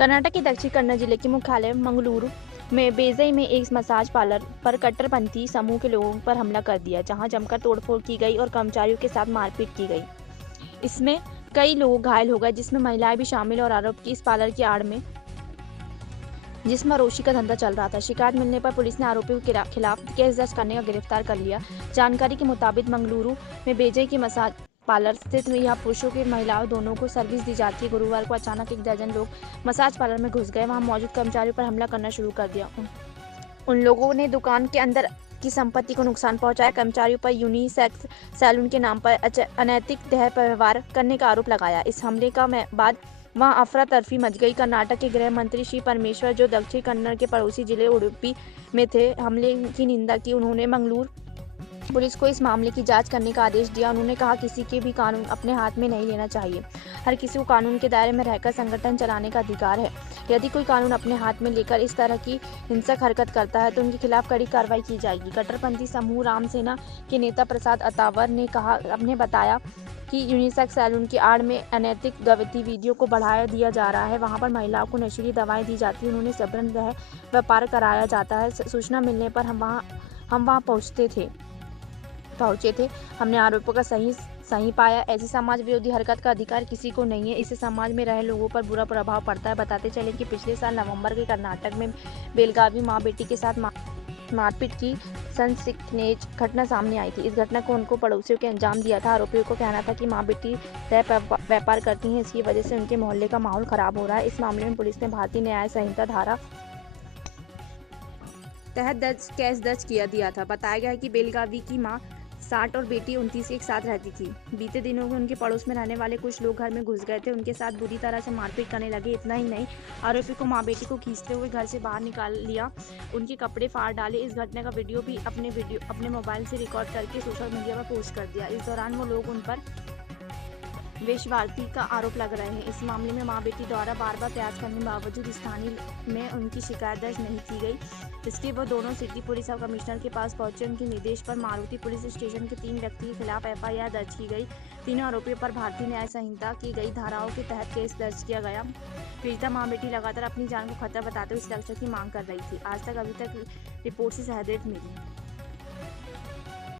कर्नाटक के दक्षिण कन्नड़ जिले के मुख्यालय मंगलुरु में बेजई में एक मसाज पार्लर पर कट्टरपंथी समूह के लोगों पर हमला कर दिया, जहां जमकर तोड़फोड़ की गई और कर्मचारियों के साथ मारपीट की गई। इसमें कई लोग घायल हो गए, जिसमें महिलाएं भी शामिल और आरोप की इस पार्लर की आड़ में जिसमें रोशी का धंधा चल रहा था। शिकायत मिलने पर पुलिस ने आरोपियों के खिलाफ केस दर्ज करने का गिरफ्तार कर लिया। जानकारी के मुताबिक मंगलुरु में बेजई की मसाज पार्लर स्थित यहाँ पुरुषों के महिलाओं दोनों को सर्विस दी जाती है। गुरुवार को अचानक एक दर्जन लोग मसाज पार्लर में घुस गए, वहां मौजूद कर्मचारियों पर हमला करना शुरू कर दिया। उन लोगों ने दुकान के अंदर की संपत्ति को नुकसान पहुंचाया। कर्मचारियों पर यूनिसेक्स सैलून के नाम पर अनैतिक व्यवहार करने का आरोप लगाया। इस हमले का बाद वहां अफरा तफरी मच गई। कर्नाटक के गृह मंत्री श्री परमेश्वर, जो दक्षिण कन्नड़ के पड़ोसी जिले उडुपी में थे, हमले की निंदा की। उन्होंने मंगलुरु पुलिस को इस मामले की जांच करने का आदेश दिया। उन्होंने कहा, किसी के भी कानून अपने हाथ में नहीं लेना चाहिए। हर किसी को कानून के दायरे में रहकर संगठन चलाने का अधिकार है। यदि कोई कानून अपने हाथ में लेकर इस तरह की हिंसक हरकत करता है तो उनके खिलाफ कड़ी कार्रवाई की जाएगी। कट्टरपंथी समूह राम सेना के नेता प्रसाद अतावर ने बताया कि यूनिसेक्स सैलून की आड़ में अनैतिक गतिविधियों को बढ़ावा दिया जा रहा है। वहां पर महिलाओं को नशीली दवाएं दी जाती हैं, उन्हें जबरन व्यापार कराया जाता है। सूचना मिलने पर हम वहां पहुंचे थे। हमने आरोपों का सही पाया। ऐसी समाज विरोधी हरकत का अधिकार किसी को नहीं है। इससे समाज में रहे लोगों पर बुरा प्रभाव पड़ता है। बताते चले कि पिछले साल नवंबर के कर्नाटक में बेलगावी मां बेटी के साथ मारपीट की सनसनीखेज घटना सामने आई थी। इस घटना को उनको पड़ोसियों के अंजाम दिया था। आरोपियों को कहना था कि मां बेटी व्यापार करती हैं, इसकी वजह से उनके मोहल्ले का माहौल खराब हो रहा है। इस मामले में पुलिस ने भारतीय न्याय संहिता धारा तहत केस दर्ज किया दिया था। बताया गया है कि बेलगावी की मां 60 और बेटी 29 एक साथ रहती थी। बीते दिनों में उनके पड़ोस में रहने वाले कुछ लोग घर में घुस गए थे, उनके साथ बुरी तरह से मारपीट करने लगे। इतना ही नहीं, आरोपी को मां बेटी को खींचते हुए घर से बाहर निकाल लिया, उनके कपड़े फाड़ डाले। इस घटना का वीडियो भी अपने मोबाइल से रिकॉर्ड करके सोशल मीडिया पर पोस्ट कर दिया। इस दौरान वो लोग उन पर वेश्यावृत्ति का आरोप लग रहे हैं। इस मामले में मां बेटी द्वारा बार बार प्रयास करने के बावजूद स्थानीय में उनकी शिकायत दर्ज नहीं की गई। इसके वो दोनों सिटी पुलिस सब कमिश्नर के पास पहुंचे। उनके निर्देश पर मारुति पुलिस स्टेशन के 3 व्यक्ति के खिलाफ FIR दर्ज की गई। तीनों आरोपियों पर भारतीय न्याय संहिता की गई धाराओं के तहत केस दर्ज किया गया। पीड़िता मां बेटी लगातार अपनी जान को खतरा बताते हुए सुरक्षा की मांग कर रही थी। आज तक अभी तक रिपोर्ट से सहदेव मिली।